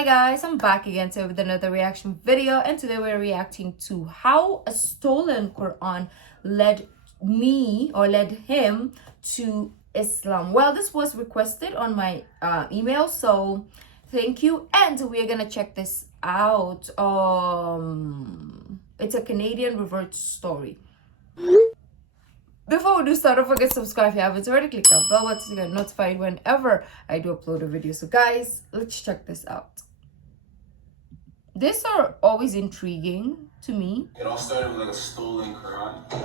Hi guys, I'm back again today with another reaction video, and today we're reacting to how a stolen Quran led him to Islam. Well, this was requested on my email, so thank you, and we're gonna check this out. It's a Canadian Revert story. Before we do start, don't forget to subscribe if you haven't already. Click that bell button to get notified whenever I do upload a video. So guys, let's check this out. These are always intriguing to me. It all started with like a stolen Quran. Oh.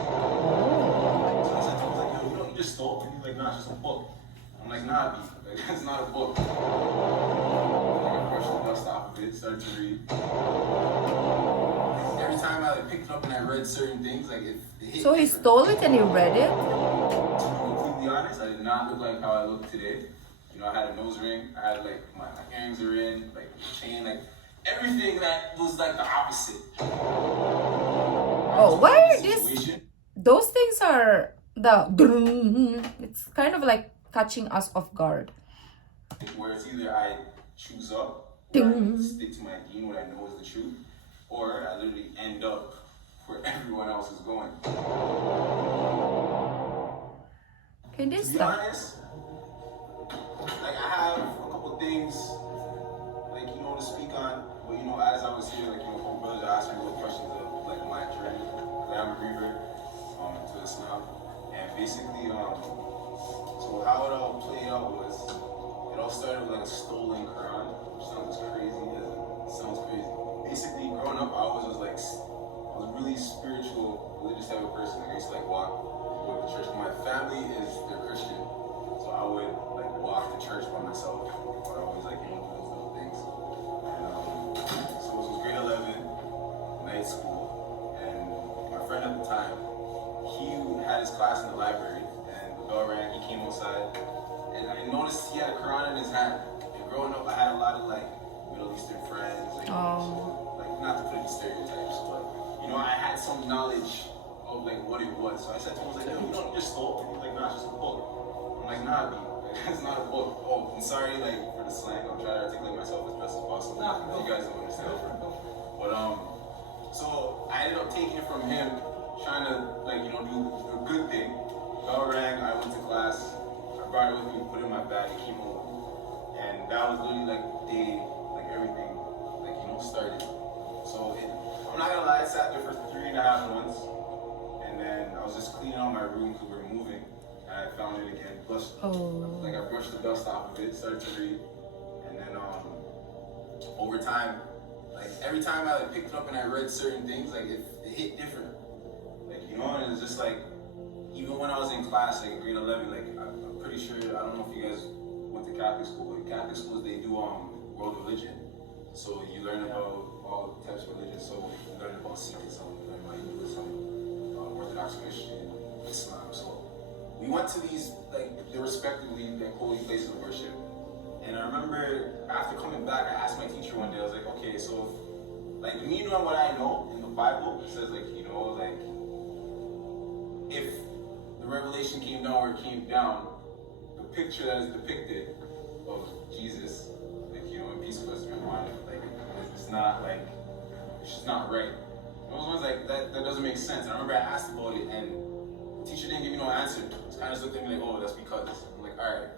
So I was like, yo, you know, you just stole it. He's like, nah, it's just a book. I'm like, nah, B, like, it's not a book. Like, I brushed the dust off of it, started to read. Every time I like, picked it up and I read certain things, like it hit. So he stole it and he read it? To be completely honest, I did not look like how I look today. You know, I had a nose ring, I had like, my earrings are in, like, chain, like, everything that was like the opposite. Oh, why are these? Those things are it's kind of like catching us off guard. Where it's either I choose up, where I stick to my deen, what I know is the truth, or I literally end up where everyone else is going. Can this to be honest, like I have a couple things, like you know, to speak on. But you know, as I was here, like you know, from brothers asked me what questions of like my journey. Like I'm a Revert to Islam, and basically, so how it all played out was, it all started with like a stolen Quran, which sounds crazy. It sounds crazy. Basically, growing up, I was like, I was a really spiritual, religious type of person. Like I used to like walk, go to church. My family they're Christian, so I would like walk to church by myself. But I always like do those little things. So it was grade 11, night school, and my friend at the time, he had his class in the library, and the bell rang, he came outside, and I noticed he had a Quran in his hand. And growing up, I had a lot of like Middle Eastern friends, like, like not to put any stereotypes, but you know, I had some knowledge of like what it was. So I said to him, I was like, yo, you don't just stole it. He's like, nah, it's just a book. I'm like, nah, B, it's not a book. Oh, I'm sorry, like, for the slang. I'm trying to articulate myself as best as possible. You guys don't understand. But, so I ended up taking it from him, trying to, like, you know, do a good thing. Bell rang, I went to class. I brought it with me, put it in my bag, and came home. And that was literally, like, the day, like, everything, like, you know, started. So, I'm not gonna lie, I sat there for 3.5 months. And then I was just cleaning out my room because we were moving. I found it again, like I brushed the dust off of it, started to read, and then over time, like every time I like, picked it up and I read certain things, like it hit different, like you know, and it's just like even when I was in class, like grade 11, like I'm pretty sure, I don't know if you guys went to Catholic school, but Catholic schools they do world religion, so you learn about all types of religion. So you learn about Sikhism, you learn about Hinduism, Orthodox Christian, Islam. So we went to these, like, they're respectively like holy places of worship. And I remember after coming back, I asked my teacher one day, I was like, okay, so, like, me knowing what I know in the Bible, it says, like, you know, like, if the revelation came down or it came down, the picture that is depicted of Jesus, like, you know, in peace with us, like, it's not, like, it's just not right. Those ones, like, that doesn't make sense. And I remember I asked about it, and the teacher didn't give me no answer. It's kind of just looked at me like, oh, that's because. I'm like, all right.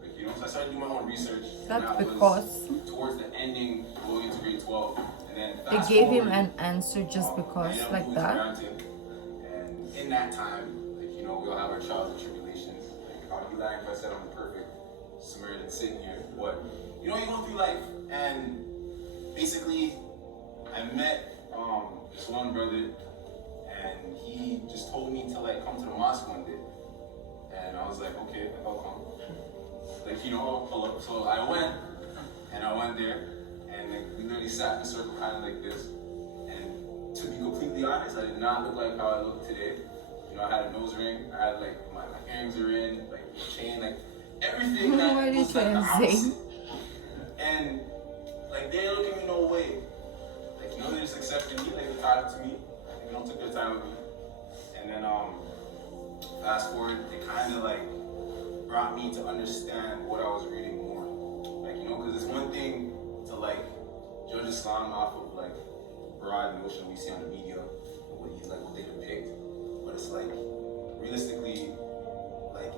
Like, you know, so I started doing my own research. That's because. Towards the ending, going into grade 12. And then they gave him an answer just because, like that. And in that time, like, you know, we all have our trials and tribulations. Like, I'll be lying if I said I'm the perfect Samaritan sitting here. But, you know, you go through life. And basically, I met this one brother, and he just told me to like come to the mosque one day, and I was like, okay, I'll come. Like, you know, I'll pull up. So I went there, and like we literally sat in a circle, kind of like this. And to be completely honest, I did not look like how I look today. You know, I had a nose ring, I had like my earrings are in, like chain, like everything that was like the opposite. And like they didn't look at me no way. Like, you know, they just accepted me, like they talked to me, you know, took their time with me. And then fast forward, they kind of like brought me to understand what I was reading more. Like, you know, because it's one thing Islam off of like broad notion we see on the media, what they depict, but it's like realistically, like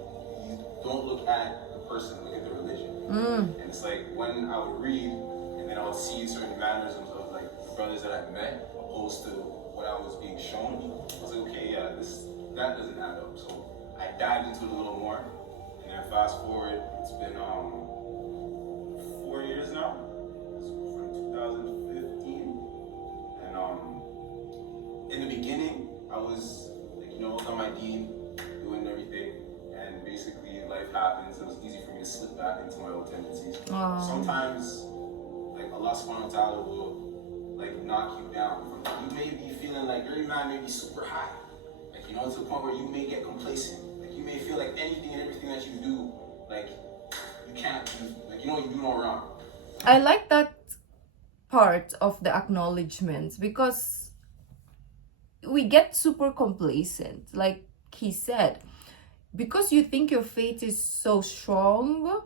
you don't look at the person, look at the religion. And it's like when I would read and then I would see certain mannerisms of like the brothers that I met opposed to what I was being shown, I was like, okay, yeah, that doesn't add up. So I dived into it a little more, and then fast forward, it's been 4 years now. It's from 2015, and in the beginning, I was like, on my dean, doing everything, and basically life happens. It was easy for me to slip back into my old tendencies. Sometimes, like Allah subhanahu wa ta'ala will like knock you down. You may be feeling like your iman may be super high, like to the point where you may get complacent. Like you may feel like anything and everything that you do, like you can't do, like you do no wrong. I like that part of the acknowledgement, because we get super complacent, like he said, because you think your faith is so strong,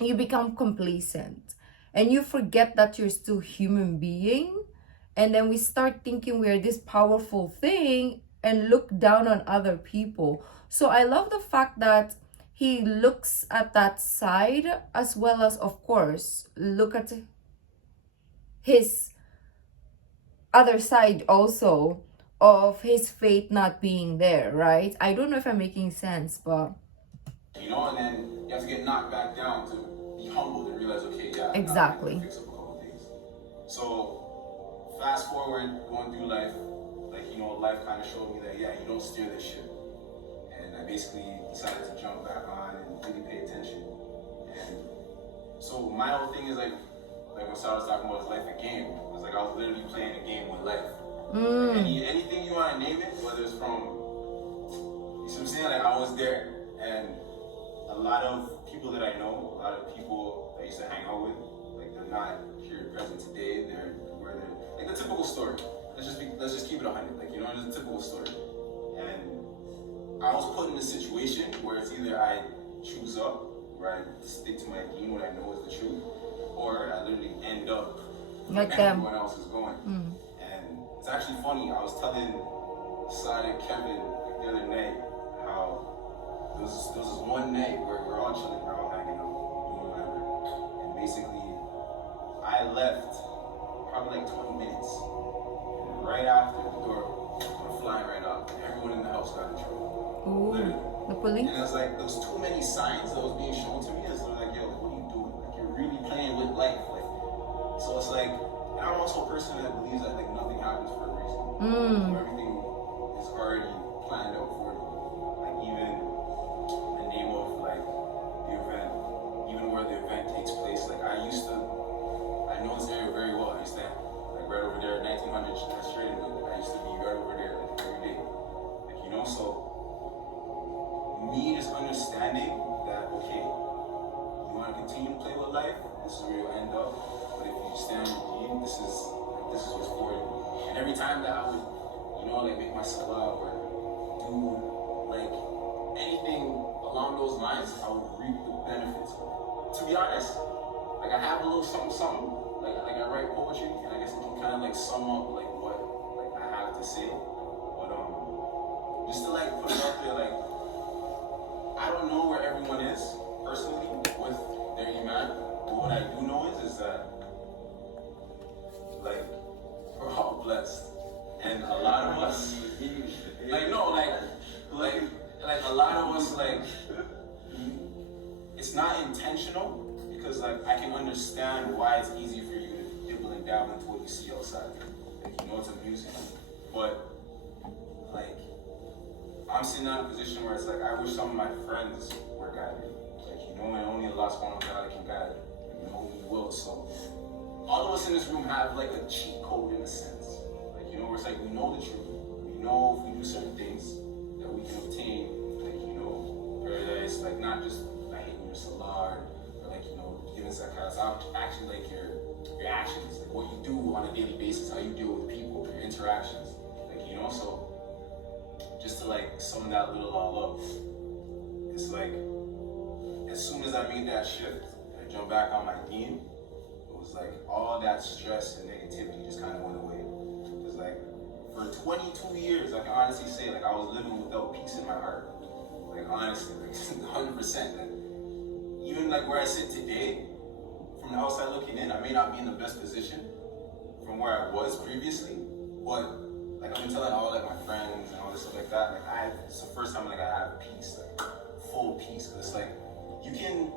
you become complacent and you forget that you're still human being, and then we start thinking we're this powerful thing and look down on other people. So I love the fact that he looks at that side, as well as, of course, look at his other side also of his faith not being there, right? I don't know if I'm making sense, but and then you have to get knocked back down to be humbled and realize, okay, yeah, exactly. I fix up a couple things. So fast forward, going through life, like life kind of showed me that you don't steer this ship, and I basically decided to jump back on and really pay attention. And so my whole thing is like when Sarah was talking about his life a game, it was like I was literally playing a game with life. Like anything you want to name it, whether it's from, you see what I'm saying? Like I was there, and a lot of people that I know, a lot of people I used to hang out with, like they're not here present today. They're where they're, like the typical story. Let's just keep it 100. Like it's a typical story. And I was put in a situation where it's either I choose up, where I stick to my deen, what I know is the truth, or I literally end up like everyone else is going. And it's actually funny. I was telling Sad and Kevin the other night how there was this one night where we're all chilling, we're all hanging out, doing whatever, and basically I left probably like 20 minutes, and right after the door went flying right up, and everyone in the house got in trouble. Literally. The police? And it's like there was too many signs that was being shown to me. It's like, yo, what are you doing? Like you're really playing with life. Like, so it's like, and I'm also a person that believes that like nothing happens for a reason. So everything is already planned out for you. Like even the name of like the event, even where the event takes place. Like I know this area very well. I used to like right over there, 1900 straight. I used to be right over there like every day. Like so. Me just understanding that, okay, you want to continue to play with life, this is where you'll end up, but if you stand on your deen, this is what's for you. And every time that I would, like make my salah or do like anything along those lines, I would reap the benefits. To be honest, like I have a little something, like I write poetry, and I guess it can kind of like sum up like what like I have to say, but just to like put it out there, like I don't know where everyone is personally with their iman, but what I do know is that like we're all blessed, and a lot of us like a lot of us like it's not intentional, because like I can understand why it's easy for you to dibble and dabble into what you see outside. Like it's amusing, but like I'm sitting in a position where it's like I wish some of my friends were guided. Like and only Allah subhanahu wa ta'ala can guide. He will. So all of us in this room have like a cheat code in a sense. Like where it's like we know the truth. We know if we do certain things that we can obtain, like paradise. Like not just by hitting your salah or like giving zakat. It's actually like your actions, like what you do on a daily basis, how you deal with people, your interactions. Like so. Just to like sum that little all up, it's like as soon as I made that shift and I jumped back on my deen, it was like all that that stress and negativity just kind of went away. Because like for 22 years, I can honestly say like I was living without peace in my heart. Like honestly, like 100%. Like, even like where I sit today, from the outside looking in, I may not be in the best position from where I was previously, but like I've been telling all like my friends and all this stuff like that, like it's the first time like I have peace, like full peace. Cause it's like you can,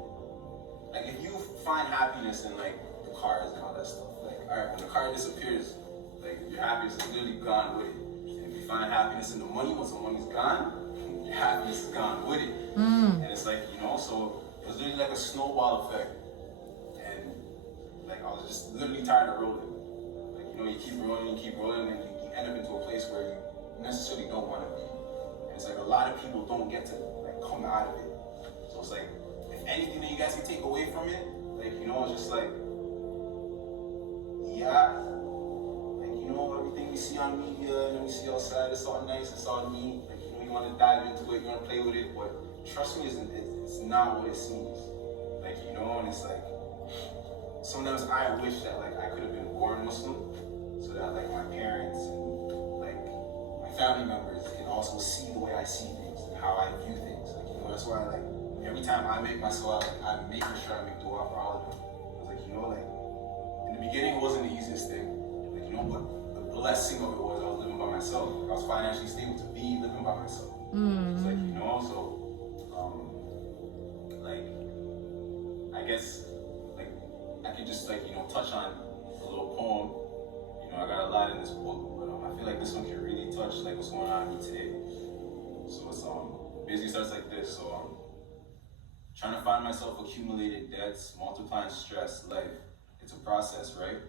like if you find happiness in like the cars and all that stuff, like alright, when the car disappears, like your happiness is literally gone with it. And if you find happiness in the money, once the money's gone, your happiness is gone with it. And it's like, you know, so it was literally like a snowball effect. And like I was just literally tired of rolling. Like, you know, you keep rolling, and you end up into a place where you necessarily don't want to be. And it's like a lot of people don't get to like come out of it. So it's like, if anything that you guys can take away from it, like, you know, it's just like, yeah, like, you know, everything we see on media and we see outside, it's all nice, it's all neat. Like, you know, you want to dive into it, you want to play with it, but trust me, it's not what it seems. Like, you know, and it's like, sometimes I wish that like I could have been born Muslim, so that like my parents and like my family members can also see the way I see things and how I view things. Like, you know, that's why like every time I make myself, like I'm making sure I make dua for all of them. Because like, you know, like in the beginning it wasn't the easiest thing. Like, you know, but the blessing of it was I was living by myself. I was financially stable to be living by myself. It's like, you know, so like I guess like I could just like, you know, touch on a little poem. You know, I got a lot in this book, but I feel like this one can really touch like what's going on with me today. So it's basically starts like this. So trying to find myself accumulated debts, multiplying stress, life. It's a process, right?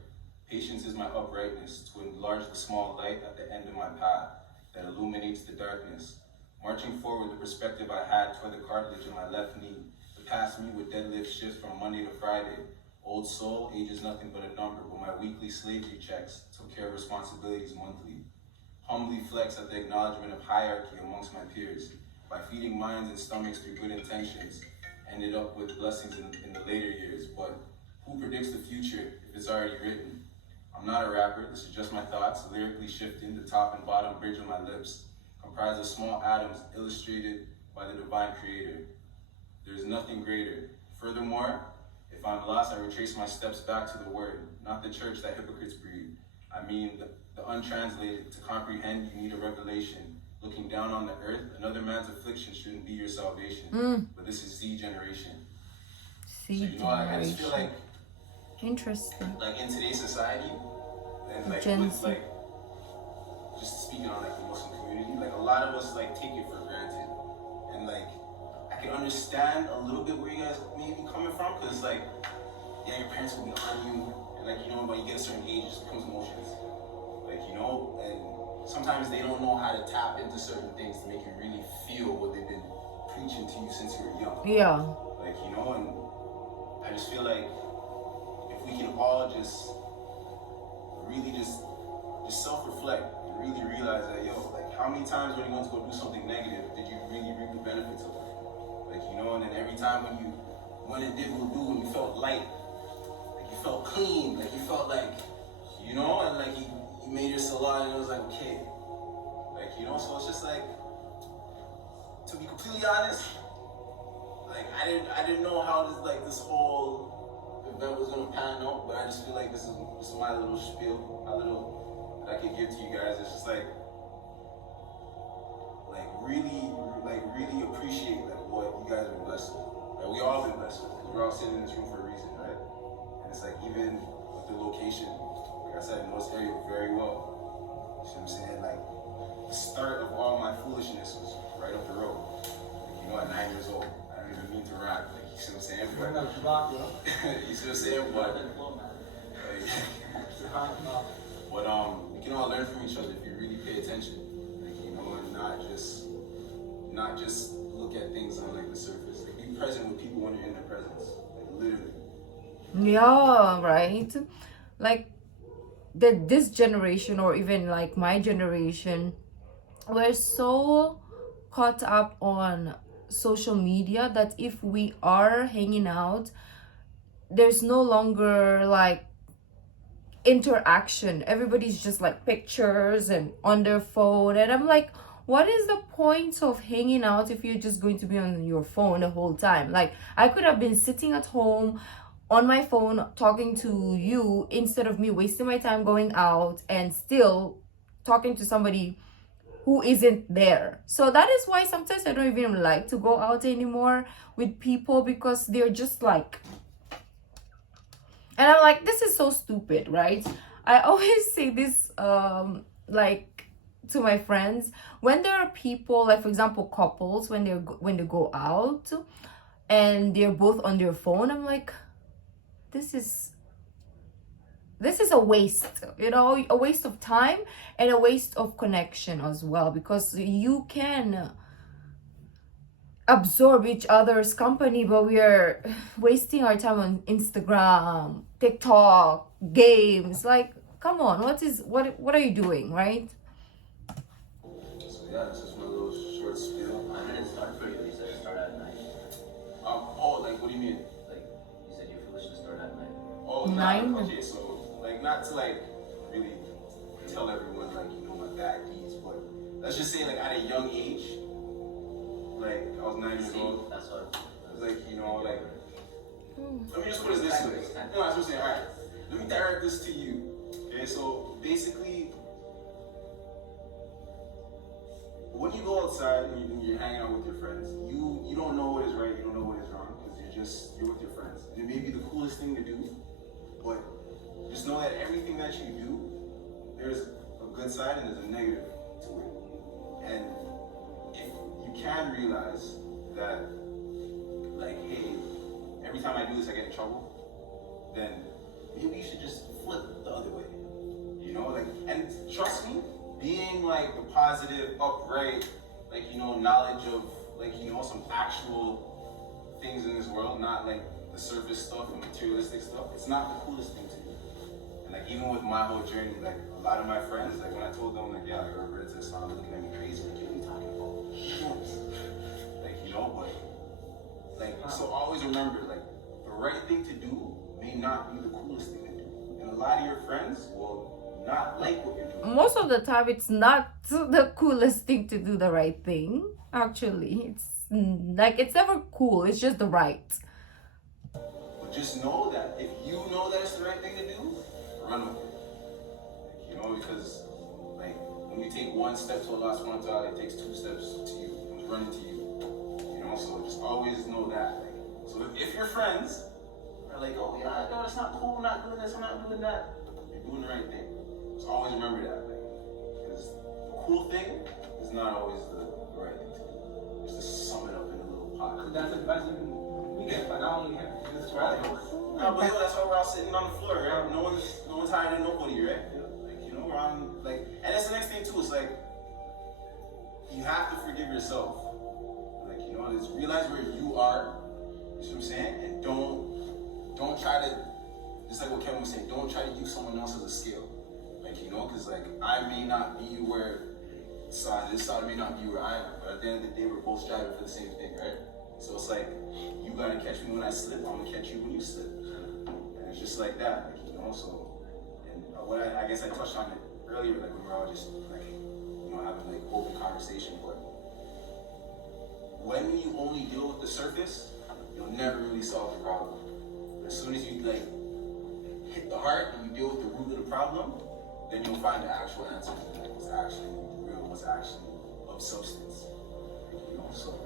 Patience is my uprightness to enlarge the small light at the end of my path that illuminates the darkness. Marching forward, the perspective I had toward the cartilage in my left knee. The past me would deadlift shifts from Monday to Friday. Old soul, age is nothing but a number, but my weekly slavery checks took care of responsibilities monthly. Humbly flex at the acknowledgement of hierarchy amongst my peers. By feeding minds and stomachs through good intentions, ended up with blessings in the later years. But who predicts the future if it's already written? I'm not a rapper, this is just my thoughts, lyrically shifting the top and bottom bridge of my lips, comprised of small atoms illustrated by the divine creator. There is nothing greater. Furthermore, if I'm lost, I retrace my steps back to the word, not the church that hypocrites breed. I mean, the untranslated. To comprehend, you need a revelation. Looking down on the earth, another man's affliction shouldn't be your salvation. But this is Z generation. Z so, you know, I just feel like, interesting. Like in today's society, and like Gen with Z. like, just speaking on like the Muslim community, like a lot of us like take it for granted, and like I can understand a little bit where you guys may be coming from, because like, yeah, your parents will be on you, and like, you know, when you get a certain age, it just becomes emotions, like, you know, and sometimes they don't know how to tap into certain things to make you really feel what they've been preaching to you since you were young. Yeah. Like, you know, and I just feel like if we can all just really just self-reflect and really realize that, yo, like how many times when you want to go do something negative did you really reap the benefits of it? Like, you know, and then every time when you went and did wudu and you felt light, like you felt clean, like you felt like, you know, and like you made your salah and it was like, okay. Like, you know, so it's just like, to be completely honest, like I didn't know how this whole event was gonna pan out, but I just feel like this is my little spiel, my little that I could give to you guys. It's just like really appreciate like what you guys have been blessed with. Like we all been blessed with, because we're all sitting in this room for a reason, right? And it's like even with the location, like I said, I know this area very well. You see what I'm saying? Like the start of all my foolishness was right up the road. Like, you know, at 9 years old. I don't even mean to rap, like, you see what I'm saying? But, you see what I'm saying? But we can all learn from each other if you really pay attention. Like, you know, and not just look at things on like the surface. Like be present with people when you're in their presence. Like literally. Yeah, right. Like this generation, or even like my generation, we're so caught up on social media that if we are hanging out, there's no longer like interaction. Everybody's just like pictures and on their phone, and I'm like, what is the point of hanging out if you're just going to be on your phone the whole time? Like, I could have been sitting at home on my phone talking to you instead of me wasting my time going out and still talking to somebody who isn't there. So that is why sometimes I don't even like to go out anymore with people, because they're just like, and I'm like, this is so stupid, right? I always say this like to my friends, when there are people, like for example couples, when they go out and they're both on their phone, I'm like, this is a waste, you know, a waste of time and a waste of connection as well, because you can absorb each other's company, but we are wasting our time on Instagram, TikTok, games. Like, come on, what are you doing, right? So yeah, it's just one of those short spiel. And then it started for you. You said it started at night. Oh, like what do you mean? Like you said, your food should start at night. Oh, 9. Okay, so like not to like really tell everyone like you know what that eats, but let's just say like at a young age, like I was 9 years old. That's what. I was like, you know, like let me just put it this way. No, I was just saying, all right, let me direct this to you. Okay, so basically, when you go outside and you're hanging out with your friends, you don't know what is right, you don't know what is wrong, because you're with your friends. And it may be the coolest thing to do, but just know that everything that you do, there's a good side and there's a negative to it. And if you can realize that, like, hey, every time I do this I get in trouble, then maybe you should just flip the other way. You know, like, and trust me, being like the positive, upright, like, you know, knowledge of, like, you know, some actual things in this world, not like the surface stuff and materialistic stuff, it's not the coolest thing to do. And like, even with my whole journey, like, a lot of my friends, like, when I told them, like, yeah, I got rid of this, I'm looking at me crazy, like, what are you talking about? Like, you know, but, like, so always remember, like, the right thing to do may not be the coolest thing to do. And a lot of your friends will not like what you're doing. Most of the time it's not the coolest thing to do the right thing. Actually, it's like, it's never cool, it's just the right. But just know that if you know that it's the right thing to do, run with it. Like, you know, because like when you take one step to Allah's subhanahu, it takes 2 steps to you, comes running to you. You know, so just always know that. Like, so if your friends are like, oh yeah, no, it's not cool, I'm not doing this, I'm not doing that, you're doing the right thing. Just always remember that, like, because the cool thing is not always the right thing to do. Just to sum it up in a little pot. That's advice we get, but not only him. This is right. Nah, but yo, that's why we're all sitting on the floor, right? No one's higher than nobody, right? Like, you know, we're on, like, and that's the next thing too. It's like you have to forgive yourself. Like, you know, just realize where you are. You see what I'm saying? And don't try to, just like what Kevin was saying, don't try to use someone else as a scale. Like, you know, because like I may not be where this side may not be where I am, but at the end of the day, we're both striving for the same thing, right? So it's like, you gotta catch me when I slip, I'm gonna catch you when you slip. And it's just like that, like, you know, so, and what I guess I touched on it earlier, like when we were all just like, you know, having like open conversation, but when you only deal with the surface, you'll never really solve the problem. But as soon as you like hit the heart and you deal with the root of the problem, then you'll find the actual answer to like, what's actually real, what's actually of substance. You know, so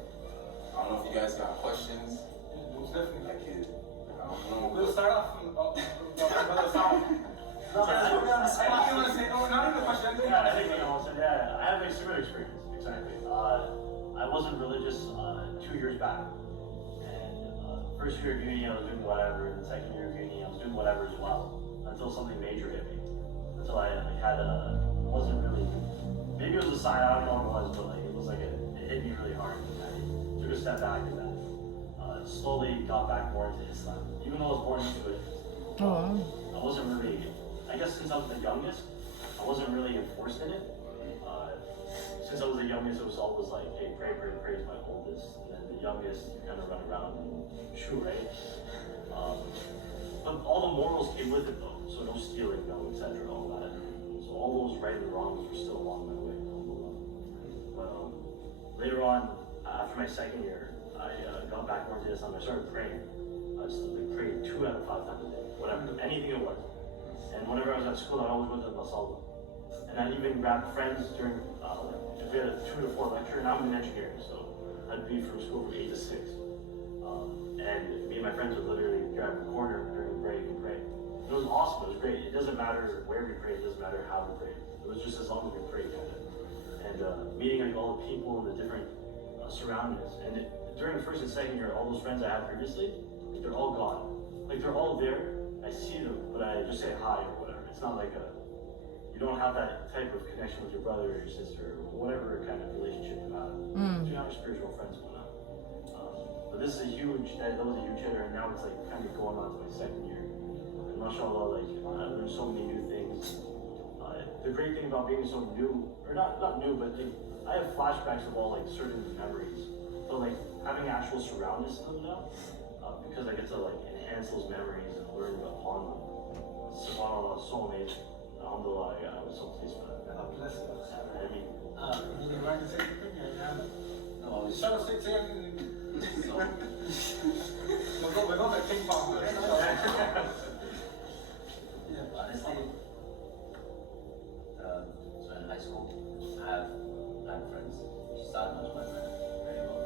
I don't know if you guys got questions. Most definitely. Like, I don't know. We'll start off from the sound. You want to say, oh, not even a question. Yeah, I think I have a similar experience. Exactly. I wasn't religious 2 years back, and first year of uni I was doing whatever, and the second year of uni I was doing whatever as well, until something major hit me. Until I had wasn't really, maybe it was a sign, I don't know what it was, but like it was like it hit me really hard. I took a step back and then slowly got back more into Islam. Even though I was born into it, I wasn't really, I guess since I was the youngest, I wasn't really enforced in it. Since I was the youngest, it was always like, hey, pray is my oldest. And then the youngest, you kind of run around and shoot, right? But all the morals came with it though. So no stealing, no etc. All that. So all those right and wrongs were still along my way. But later on, after my second year, I got back more into Islam. I started praying. I was like praying 2 out of 5 times a day, whatever, anything it was. And whenever I was at school, I always went to the masala. And I'd even grab friends during, if we had a 2 to 4 lecture, and I'm an engineer, so I'd be from school from 8 to 6. And me and my friends would literally grab a corner during break and pray. It was awesome, it was great. It doesn't matter where we prayed, it doesn't matter how we prayed. It was just as long as we prayed, kind of. And meeting like all the people and the different surroundings. And during the first and second year, all those friends I had previously, like, they're all gone. Like they're all there, I see them, but I just say hi or whatever. It's not like you don't have that type of connection with your brother or your sister or whatever kind of relationship you have. You have spiritual friends and whatnot. But this is that was a huge hitter, and now it's like kind of going on to my second year. And mashallah, like I learned so many new things. The great thing about being so new, or not new, but I have flashbacks of all like certain memories. But like having actual surroundings to them now, because I get to like enhance those memories and learn upon them. SubhanAllah, so amazing. Alhamdulillah, I was so pleased for that. God bless you. I mean, You want to say something? No, I was Shut up, say so, we're going to ping pong. honestly, so in high school, I had friends. Started knows my friend very well.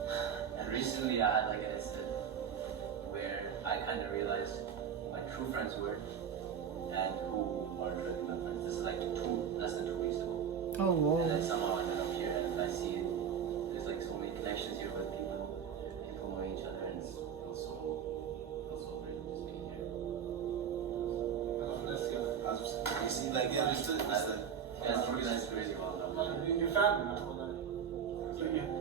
And recently I had like an incident where I kind of realized who my true friends were and who are really my friends. This is like less than 2 weeks ago. Oh, whoa. And then somehow I ended up here and I see there's like so many connections here with people knowing each other, and it feels so great just being here. God bless you. You see, like, yeah, just You guys organized really well. Your family, man.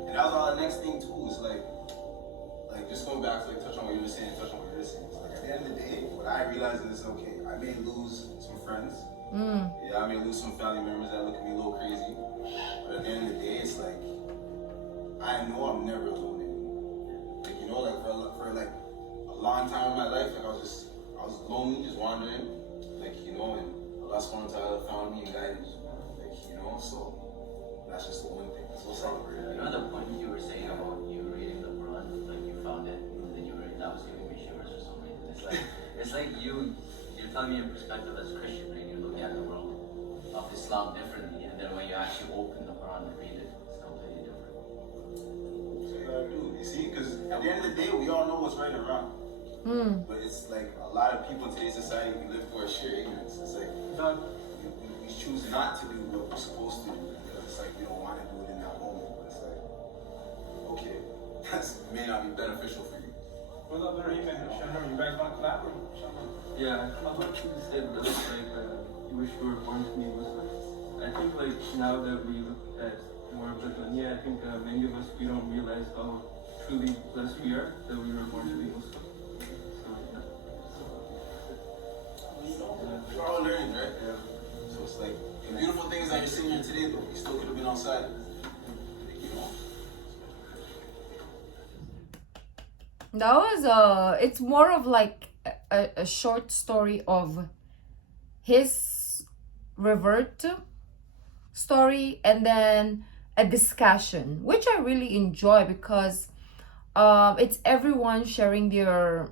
and that was all the next thing too. Is like just going back to like touch on what you were saying, touch on what you were saying. It's like at the end of the day, what I realized is okay, I may lose some friends. Yeah, I may lose some family members that look at me a little crazy. But at the end of the day, it's like I know I'm never alone anymore. Like, you know, like for like a long time in my life, like I was lonely, just wandering. Like, you know, and Allah subhanahu wa ta'ala found me and guided me. Like, you know, so that's just the one thing. That's what's up. You know the point you were saying about you reading the Quran, like you found it and then you read it, that was giving me shivers for some reason. It's like you're telling me your perspective as a Christian, right? You're looking at the world of Islam differently, and then when you actually open the Quran and read it, it's completely different. So you gotta do it. You see, because at the end of the day, we all know what's right and wrong. But it's like a lot of people in today's society, we live for a sheer ignorance. It's like we choose not to do what we're supposed to do because it's like we don't want to do it in that moment. But it's like, okay, that may not be beneficial for you. What about Ibrahim and Shannon? You guys want to collab? Yeah, you said that like you wish you were born to be Muslim. I think like now that we look at more of the dunya, I think many of us, we don't realize how truly blessed we are that we were born to be Muslim. We're all learning, right? Yeah. So it's like the beautiful thing is that you're sitting here today, though. You still could have been outside. You know. That was it's more of like a short story of his Revert story and then a discussion, which I really enjoy because it's everyone sharing their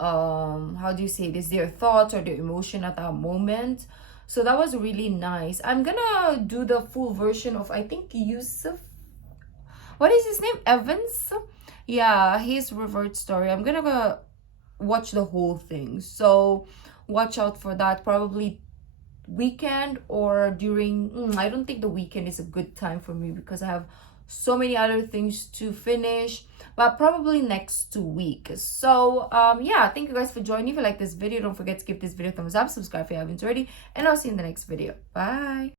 how do you say this, their thoughts or their emotion at that moment. So that was really nice. I'm gonna do the full version of, I think, Yusuf, what is his name, Evans, yeah, his Revert story. I'm gonna go watch the whole thing, so watch out for that. Probably weekend or during I don't think the weekend is a good time for me because I have so many other things to finish, but probably next week. So yeah, thank you guys for joining. If you like this video, don't forget to give this video a thumbs up, subscribe if you haven't already, and I'll see you in the next video. Bye.